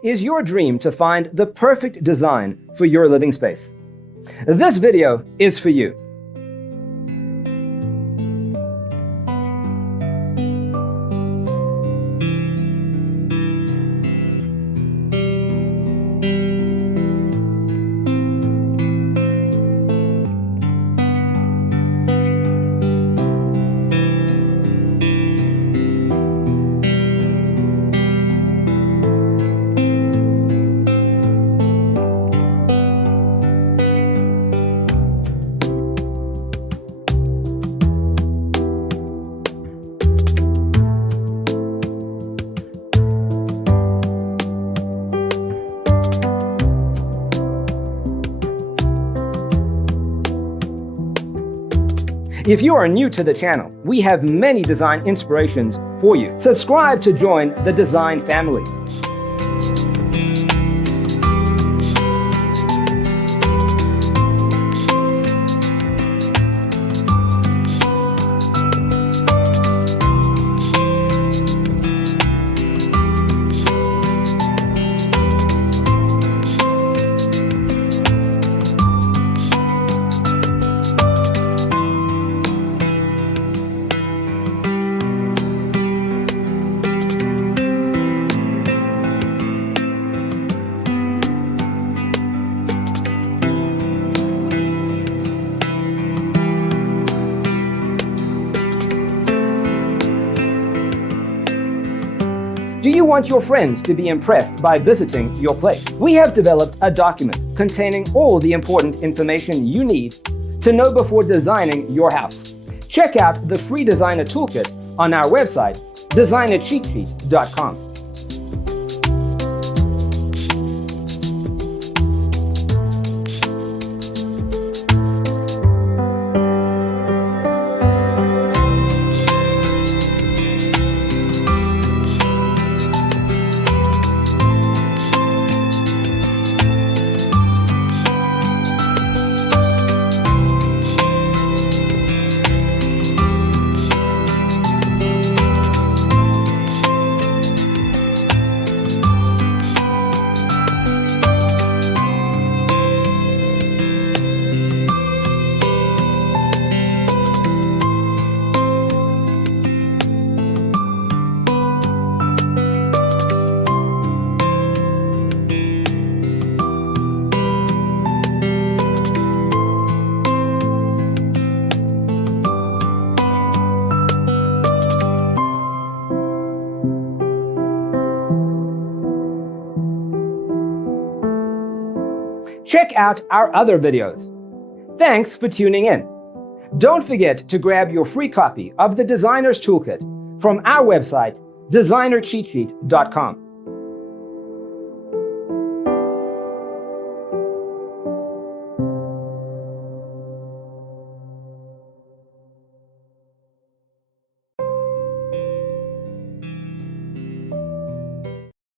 Is your dream to find the perfect design for your living space? This video is for you. If you are new to the channel, we have many design inspirations for you. Subscribe to join the design family. Do you want your friends to be impressed by visiting your place? We have developed a document containing all the important information you need to know before designing your house. Check out the free designer toolkit on our website, designercheatsheet.com. Check out our other videos. Thanks for tuning in. Don't forget to grab your free copy of the Designer's Toolkit from our website, designercheatsheet.com.